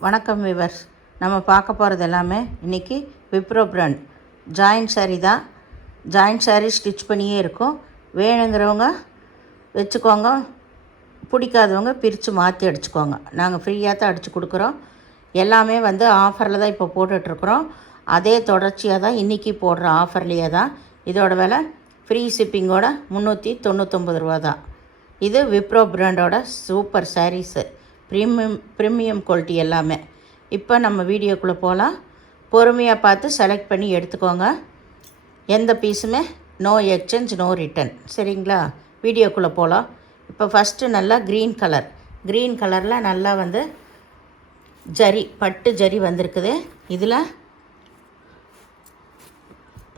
வணக்கம் விவர்ஸ். நம்ம பார்க்க போகிறது எல்லாமே இன்றைக்கி விப்ரோ பிராண்ட் ஜாயின்ட் சாரீ தான். ஜாயின்ட் சாரீ ஸ்டிச் பண்ணியே இருக்கும். வேணுங்கிறவங்க வச்சுக்கோங்க, பிடிக்காதவங்க பிரித்து மாற்றி அடிச்சுக்கோங்க. நாங்கள் ஃப்ரீயாக தான் அடித்து கொடுக்குறோம். எல்லாமே ஆஃபரில் தான் இப்போ போட்டுட்ருக்குறோம். அதே தொடர்ச்சியாக தான் இன்றைக்கி போடுற ஆஃபர்லேயே தான். இதோட விலை ஃப்ரீ ஷிப்பிங்கோட 399 ரூபா தான். இது விப்ரோ பிராண்டோட சூப்பர் சாரீஸு, ப்ரீமியம் குவாலிட்டி எல்லாமே. இப்போ நம்ம வீடியோக்குள்ளே போகலாம். பொறுமையாக பார்த்து செலக்ட் பண்ணி எடுத்துக்கோங்க. எந்த பீஸுமே நோ எக்ஸ்சேஞ்ச், நோ ரிட்டன். சரிங்களா? வீடியோக்குள்ளே போகலாம். இப்போ ஃபஸ்ட்டு நல்லா க்ரீன் கலரில் நல்லா ஜரி, பட்டு ஜரி வந்திருக்குது. இதில்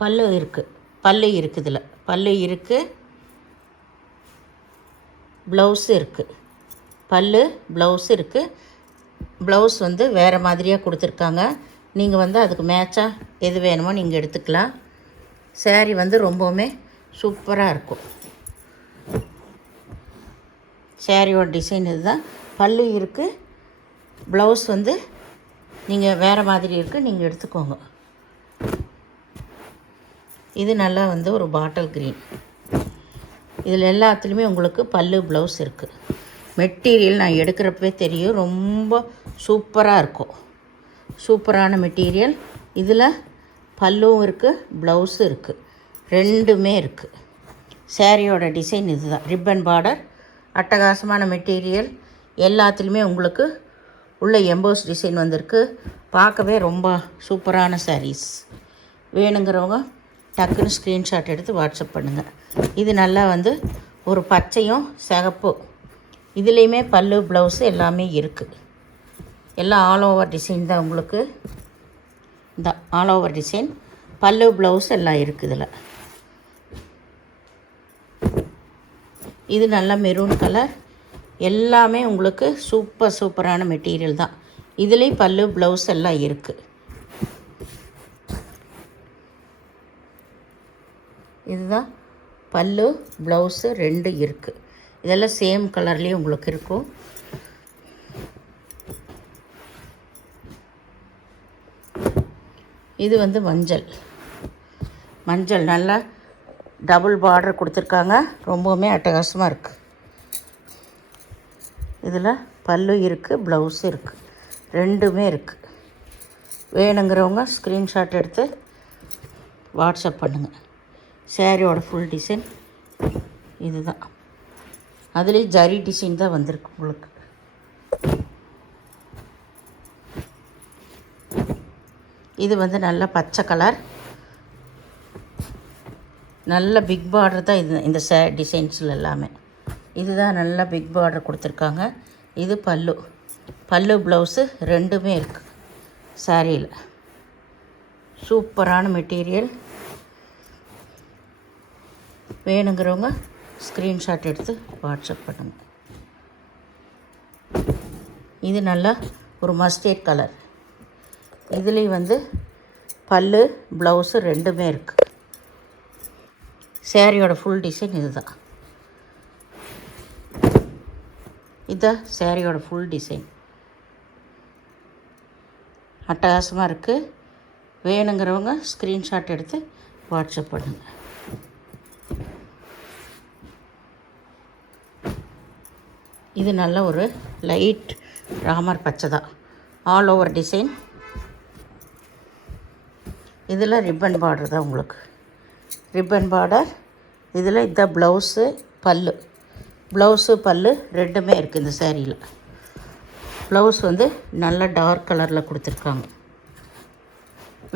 பல்லு இருக்குது. இதில் பல்லு இருக்குது, ப்ளவுஸு இருக்குது. பல்லு ப்ளவுஸ் இருக்குது. ப்ளவுஸ் வேறு மாதிரியாக கொடுத்துருக்காங்க. நீங்கள் அதுக்கு மேட்சாக எது வேணுமோ நீங்கள் எடுத்துக்கலாம். சாரீ ரொம்பவுமே சூப்பராக இருக்கும். சாரியோட டிசைன் இதுதான். பல்லு இருக்குது, ப்ளவுஸ் நீங்கள் வேறு மாதிரி இருக்குது, நீங்கள் எடுத்துக்கோங்க. இது நல்லா ஒரு பாட்டில் க்ரீன். இதில் எல்லாத்துலேயுமே உங்களுக்கு பல்லு ப்ளவுஸ் இருக்குது. மெட்டீரியல் நான் எடுக்கிறப்பவே தெரியும், ரொம்ப சூப்பராக இருக்கும். சூப்பரான மெட்டீரியல். இதில் பல்லும் இருக்குது, ப்ளவுஸும் இருக்குது, ரெண்டுமே இருக்குது. சாரியோட டிசைன் இதுதான். ரிப்பன் பார்டர், அட்டகாசமான மெட்டீரியல். எல்லாத்துலேயுமே உங்களுக்கு உள்ள எம்போஸ் டிசைன் வந்திருக்கு. பார்க்கவே ரொம்ப சூப்பரான சாரீஸ். வேணுங்கிறவங்க டக்குன்னு ஸ்க்ரீன்ஷாட் எடுத்து வாட்ஸ்அப் பண்ணுங்கள். இது நல்லா ஒரு பச்சையும் சிகப்பு, இதுலேயுமே பல்லு ப்ளவுஸு எல்லாமே இருக்குது. எல்லாம் ஆல் ஓவர் டிசைன் தான் உங்களுக்கு. இந்த ஆல் ஓவர் டிசைன், பல்லு ப்ளவுஸ் எல்லாம் இருக்குது. இதில் இது நல்லா மெரூன் கலர். எல்லாமே உங்களுக்கு சூப்பரான மெட்டீரியல் தான். இதுலேயும் பல்லு ப்ளவுஸ் எல்லாம் இருக்குது. இதுதான் பல்லு ப்ளவுஸு ரெண்டு இருக்குது. இதெல்லாம் சேம் கலர்லேயே உங்களுக்கு இருக்கும். இது மஞ்சள் நல்லா டபுள் பார்டர் கொடுத்துருக்காங்க. ரொம்பவுமே அட்டகாசமாக இருக்குது. இதில் பல்லு இருக்குது, ப்ளவுஸு இருக்குது, ரெண்டுமே இருக்குது. வேணுங்கிறவங்க ஸ்க்ரீன்ஷாட் எடுத்து வாட்ஸ்அப் பண்ணுங்கள். சாரியோட ஃபுல் டிசைன் இதுதான். அதுலேயும் ஜரி டிசைன் தான் வந்திருக்கு உங்களுக்கு. இது நல்ல பச்சை கலர், நல்ல பிக் பார்டர் தான். இந்த டிசைன்ஸில் எல்லாமே இதுதான் நல்ல பிக் பார்டர் கொடுத்துருக்காங்க. இது பல்லு ப்ளவுஸு ரெண்டுமே இருக்குது சாரியில். சூப்பரான மெட்டீரியல். வேணுங்கிறவங்க ஸ்க்ரீன்ஷாட் எடுத்து வாட்ஸ்அப் பண்ணுங்கள். இது நல்லா ஒரு மஸ்டர்ட் கலர். இதுலேயும் பல்லு ப்ளவுஸு ரெண்டுமே இருக்குது. சாரியோட ஃபுல் டிசைன் இதுதான். இதுதான் சாரியோட ஃபுல் டிசைன். அட்டகாசமாக இருக்குது. வேணுங்கிறவங்க ஸ்க்ரீன்ஷாட் எடுத்து வாட்ஸ்அப் பண்ணுங்கள். இது நல்ல ஒரு லைட் ராமர் பச்சை தான். All over design. இதில் ரிப்பன் பார்டர் தான் உங்களுக்கு. Ribbon border. இதில் இந்த ப்ளவுஸு பல்லு ரெண்டுமே இருக்குது இந்த சாரியில். ப்ளவுஸ் நல்ல டார்க் கலரில் கொடுத்துருக்காங்க.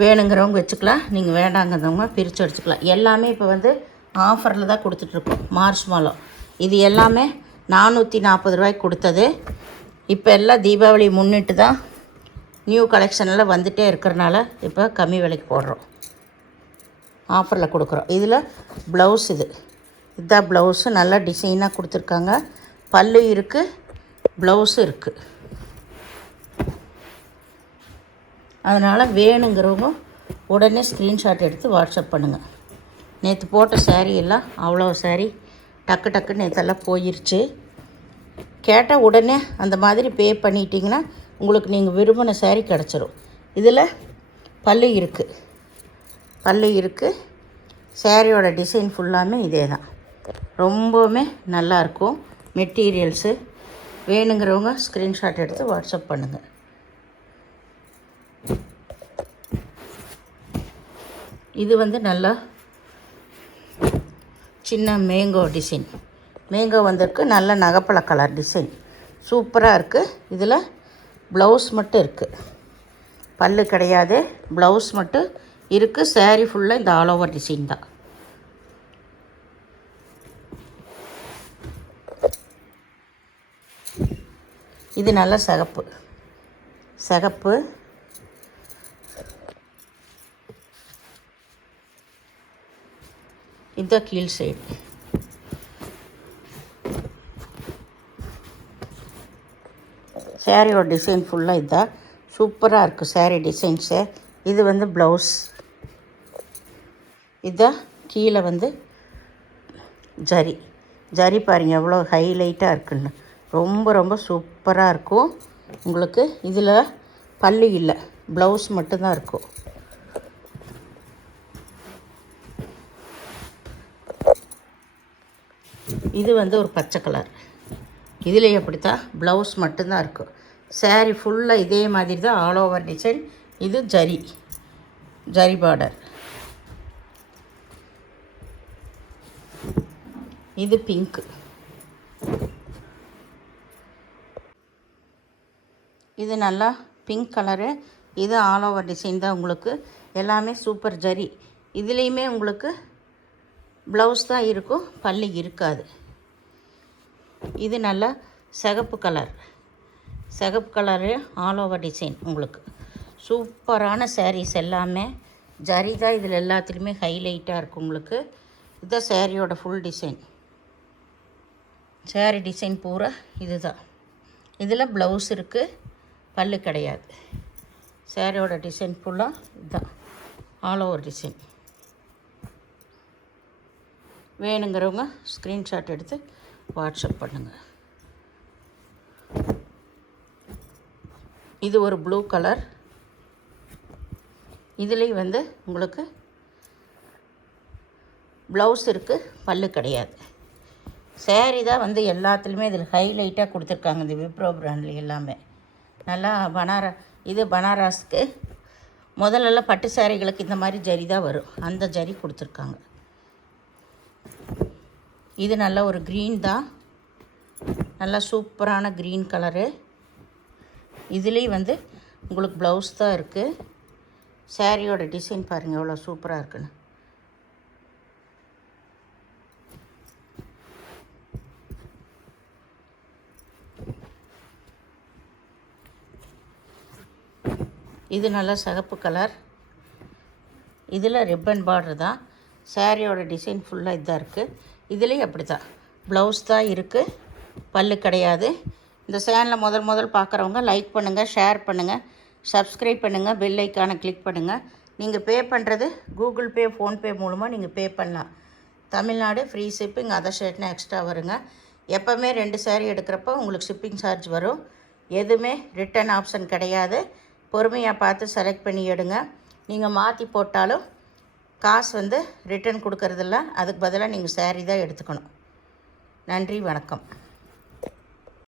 வேணுங்கிறவங்க வச்சுக்கலாம், நீங்கள் வேண்டாங்கிறவங்க பிரித்து அடிச்சுக்கலாம். எல்லாமே இப்போ ஆஃபரில் தான் கொடுத்துட்ருக்கோம். மார்ச் மாதம் இது எல்லாமே 440 ரூபாய்க்கு கொடுத்தது. இப்போ எல்லாம் தீபாவளி முன்னிட்டு தான் நியூ கலெக்ஷனில் வந்துகிட்டே இருக்கிறனால இப்போ கம்மி விலைக்கு போடுறோம், ஆஃபரில் கொடுக்குறோம். இதில் ப்ளவுஸ் இதுதான் ப்ளவுஸு. நல்லா டிசைனாக கொடுத்துருக்காங்க. பல்லு இருக்குது, ப்ளவுஸும் இருக்குது. அதனால் வேணுங்கிறவங்க உடனே ஸ்க்ரீன்ஷாட் எடுத்து வாட்ஸ்அப் பண்ணுங்கள். நேற்று போட்ட சாரீ எல்லாம் அவ்வளோ சாரீ டக்குன்னு நேற்றெல்லாம் போயிடுச்சு. கேட்டால் உடனே அந்த மாதிரி பே பண்ணிட்டீங்கன்னா உங்களுக்கு நீங்கள் விரும்பின saree கிடச்சிரும். இதில் பல்லு இருக்குது. சாரியோட டிசைன் ஃபுல்லாமே இதே தான். ரொம்பவுமே நல்லாயிருக்கும். மெட்டீரியல்ஸு வேணுங்கிறவங்க ஸ்க்ரீன்ஷாட் எடுத்து வாட்ஸ்அப் பண்ணுங்கள். இது வந்து நல்லா சின்ன மேங்கோ டிசைன். மேங்கோ வந்திருக்கு. நல்ல நகைப்பழ கலர் டிசைன் சூப்பராக இருக்குது. இதில் ப்ளவுஸ் மட்டும் இருக்குது. பல்லு கிடையாது, ப்ளவுஸ் மட்டும் இருக்குது. saree ஃபுல்லாக இந்த ஆல் ஓவர் டிசைன் தான். இது நல்ல சிகப்பு. இதுதான் கீழ் சைடு. சாரியோட டிசைன் ஃபுல்லாக இதுதான். சூப்பராக இருக்குது saree டிசைன்ஸு. இது வந்து ப்ளவுஸ். இதுதான் கீழே வந்து ஜரி பாருங்க எவ்வளோ ஹைலைட்டாக இருக்குன்னு. ரொம்ப சூப்பராக இருக்கும். உங்களுக்கு இதில் பல்லு இல்லை, ப்ளவுஸ் மட்டும்தான் இருக்கும். இது வந்து ஒரு பச்சை கலர். இதில் எப்படித்தான் ப்ளவுஸ் மட்டும்தான் இருக்கும். saree ஃபுல்லாக இதே மாதிரி தான் ஆல் ஓவர் டிசைன். இது ஜரி பார்டர். இது பிங்க்கு. இது நல்லா பிங்க் கலரு. இது ஆல் ஓவர் டிசைன் தான். உங்களுக்கு எல்லாமே சூப்பர் ஜரி. இதுலேயுமே உங்களுக்கு ப்ளவுஸ் தான் இருக்கும், பல்லு இருக்காது. இது நல்லா சிகப்பு கலரு ஆல் ஓவர் டிசைன். உங்களுக்கு சூப்பரான sarees எல்லாமே ஜரி தான். இதில் எல்லாத்துலேயுமே ஹைலைட்டாக இருக்கும். உங்களுக்கு இதுதான் சாரியோட ஃபுல் டிசைன். saree டிசைன் பூரா இது தான். இதில் ப்ளவுஸ் இருக்குது, பல்லு கிடையாது. சாரியோட டிசைன் ஃபுல்லாக இதுதான் ஆல் ஓவர் டிசைன். வேணுங்கிறவங்க ஸ்க்ரீன்ஷாட் எடுத்து வாட்ஸ்அப் பண்ணுங்கள். இது ஒரு ப்ளூ கலர். இதுலேயும் வந்து உங்களுக்கு ப்ளவுஸ் இருக்குது, பல்லு கிடையாது. saree தான் வந்து எல்லாத்துலேயுமே இதில் ஹைலைட்டாக கொடுத்துருக்காங்க. இந்த விப்ரோ பிராண்டில் எல்லாமே நல்லா இது பனாரஸ்க்கு முதல்லலாம் பட்டு சாரிகளுக்கு இந்த மாதிரி ஜரி தான் வரும். அந்த ஜரி கொடுத்துருக்காங்க. இது நல்ல ஒரு க்ரீன் தான். நல்லா சூப்பரான க்ரீன் கலரு. இதுலேயும் வந்து உங்களுக்கு ப்ளவுஸ் தான் இருக்குது. சாரியோட டிசைன் பாருங்கள் எவ்வளோ சூப்பராக இருக்குன்னு. இது நல்ல சிகப்பு கலர். இதில் ரிப்பன் பார்டர் தான். சாரியோட டிசைன் ஃபுல்லாக இதாக இருக்குது. இதுலேயும் அப்படி தான் ப்ளவுஸ் தான் இருக்குது, பல்லு கிடையாது. இந்த சேனலை முதல் பார்க்குறவங்க லைக் பண்ணுங்கள், ஷேர் பண்ணுங்கள், சப்ஸ்கிரைப் பண்ணுங்கள், பெல் ஐக்கானை கிளிக் பண்ணுங்கள். நீங்கள் பே பண்ணுறது கூகுள் பே, ஃபோன்பே மூலமாக நீங்கள் பே பண்ணலாம். தமிழ்நாடு ஃப்ரீ ஷிப்பிங், அதர் ஸ்டேட்னா எக்ஸ்ட்ரா வருங்க. எப்போவுமே 2 saree எடுக்கிறப்போ உங்களுக்கு ஷிப்பிங் சார்ஜ் வரும். எதுவுமே ரிட்டன் ஆப்ஷன் கிடையாது. பொறுமையாக பார்த்து செலக்ட் பண்ணி எடுங்க. நீங்கள் மாற்றி போட்டாலும் காசு வந்து ரிட்டன் கொடுக்கறதில்ல. அதுக்கு பதிலாக நீங்கள் saree தான் எடுத்துக்கணும். நன்றி, வணக்கம்.